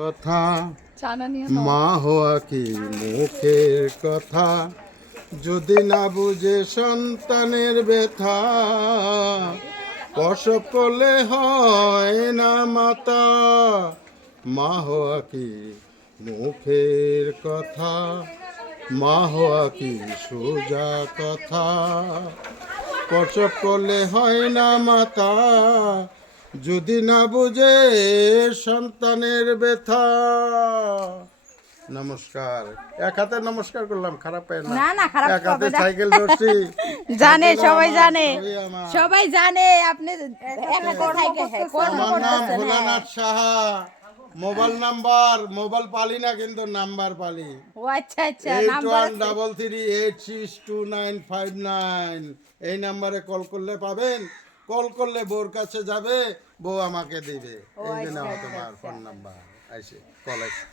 কথা মা হওয়া কি মুখের কথা, যদি না বুঝে সন্তানের ব্যথা, প্রসব করলে হয় না মাতা। মা হওয়া কি মুখের কথা, মা হওয়া কি সোজা কথা, প্রসব করলে হয় না মাতা, যদি না বুঝে সন্তানের ব্যথা। নমস্কার। এক হাতে নমস্কার করলাম, খারাপ পায় না? না খারাপ এক হাতে হবে না। সাইকেল ধরছি। জানে, হাতে না সবাই আমার, জানে, সবই আমার। সবাই জানে আপনি আমার নাম Bholanath Saha. Mobile number, mobile পালি না কিন্তু নাম্বার পালি। ও আচ্ছা নাম্বার আছে। 8133862959। এই নাম্বারে কল করলে পাবেন। কল করলে বউর কাছে যাবে, বউ আমাকে দিবে। এই যে নাও তোমার ফোন নাম্বার। আইসে কল আইসে।